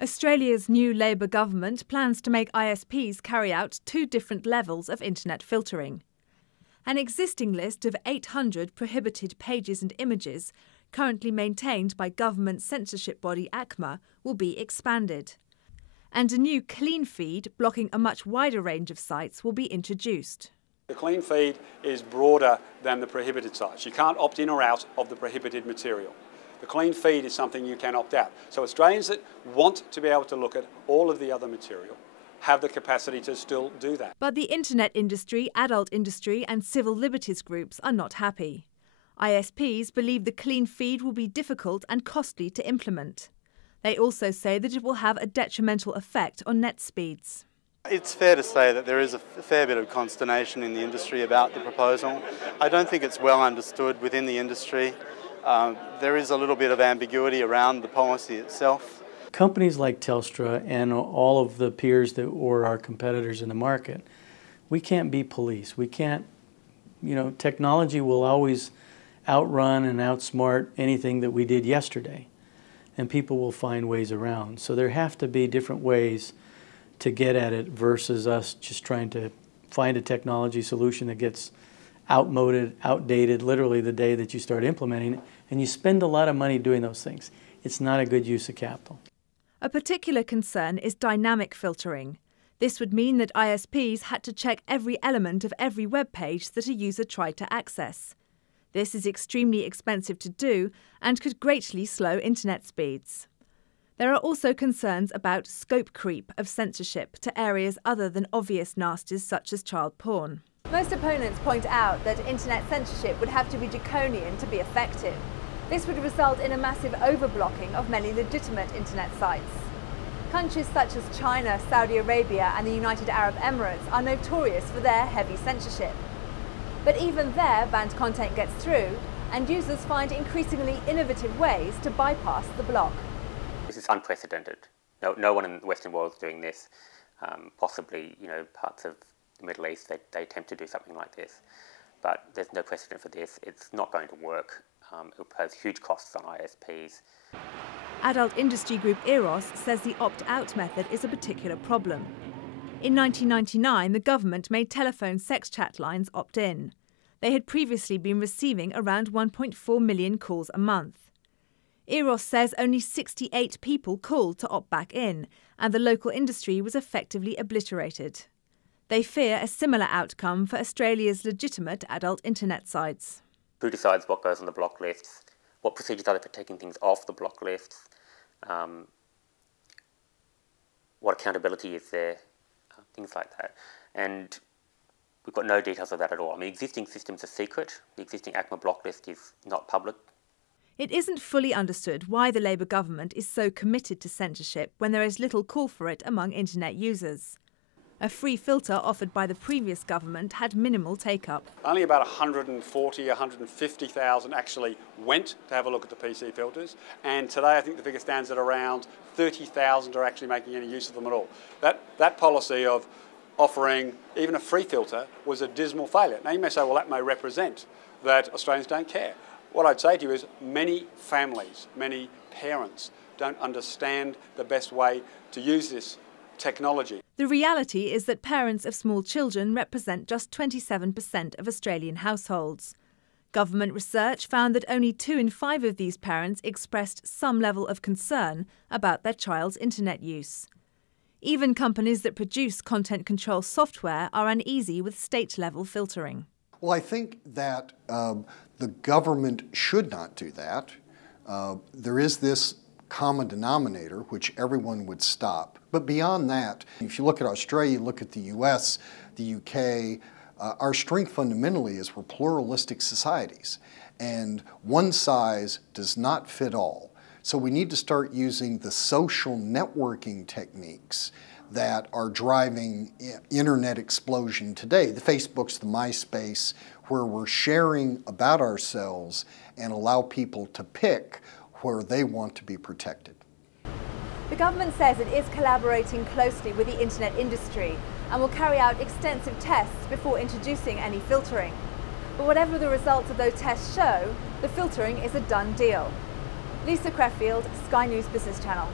Australia's new Labor government plans to make ISPs carry out 2 different levels of internet filtering. An existing list of 800 prohibited pages and images, currently maintained by government censorship body ACMA, will be expanded. And a new clean feed blocking a much wider range of sites will be introduced. The clean feed is broader than the prohibited sites. You can't opt in or out of the prohibited material. The clean feed is something you can opt out. So Australians that want to be able to look at all of the other material have the capacity to still do that. But the internet industry, adult industry and civil liberties groups are not happy. ISPs believe the clean feed will be difficult and costly to implement. They also say that it will have a detrimental effect on net speeds. It's fair to say that there is a fair bit of consternation in the industry about the proposal. I don't think it's well understood within the industry. There is a little bit of ambiguity around the policy itself. Companies like Telstra and all of the peers that were our competitors in the market, we can't be police. We can't, technology will always outrun and outsmart anything that we did yesterday, and people will find ways around. So there have to be different ways to get at it versus us just trying to find a technology solution that gets outmoded, outdated, literally the day that you start implementing it, and you spend a lot of money doing those things. It's not a good use of capital. A particular concern is dynamic filtering. This would mean that ISPs had to check every element of every web page that a user tried to access. This is extremely expensive to do and could greatly slow internet speeds. There are also concerns about scope creep of censorship to areas other than obvious nasties such as child porn. Most opponents point out that internet censorship would have to be draconian to be effective. This would result in a massive overblocking of many legitimate internet sites. Countries such as China, Saudi Arabia and the United Arab Emirates are notorious for their heavy censorship. But even there, banned content gets through, and users find increasingly innovative ways to bypass the block. This is unprecedented. No one in the Western world is doing this. Possibly, parts of the Middle East, they attempt to do something like this. But there's no precedent for this. It's not going to work. It will pose huge costs on ISPs. Adult industry group Eros says the opt-out method is a particular problem. In 1999, the government made telephone sex chat lines opt-in. They had previously been receiving around 1.4 million calls a month. Eros says only 68 people called to opt back in, and the local industry was effectively obliterated. They fear a similar outcome for Australia's legitimate adult internet sites. Who decides what goes on the block lists? What procedures are there for taking things off the block lists? What accountability is there? Things like that. And we've got no details of that at all. Existing systems are secret. The existing ACMA block list is not public. It isn't fully understood why the Labor government is so committed to censorship when there is little call for it among internet users. A free filter offered by the previous government had minimal take-up. Only about 140,000, 150,000 actually went to have a look at the PC filters, and today I think the figure stands at around 30,000 are actually making any use of them at all. That policy of offering even a free filter was a dismal failure. Now you may say, well, that may represent that Australians don't care. What I'd say to you is many families, many parents don't understand the best way to use this technology. The reality is that parents of small children represent just 27% of Australian households. Government research found that only 2 in 5 of these parents expressed some level of concern about their child's internet use. Even companies that produce content control software are uneasy with state-level filtering. Well, I think that the government should not do that. There is this common denominator, which everyone would stop. But beyond that, if you look at Australia, look at the US, the UK, our strength fundamentally is we're pluralistic societies, and one size does not fit all. So we need to start using the social networking techniques that are driving internet explosion today. The Facebooks, the MySpace, where we're sharing about ourselves and allow people to pick where they want to be protected. The government says it is collaborating closely with the internet industry and will carry out extensive tests before introducing any filtering. But whatever the results of those tests show, the filtering is a done deal. Lisa Creffield, Sky News Business Channel.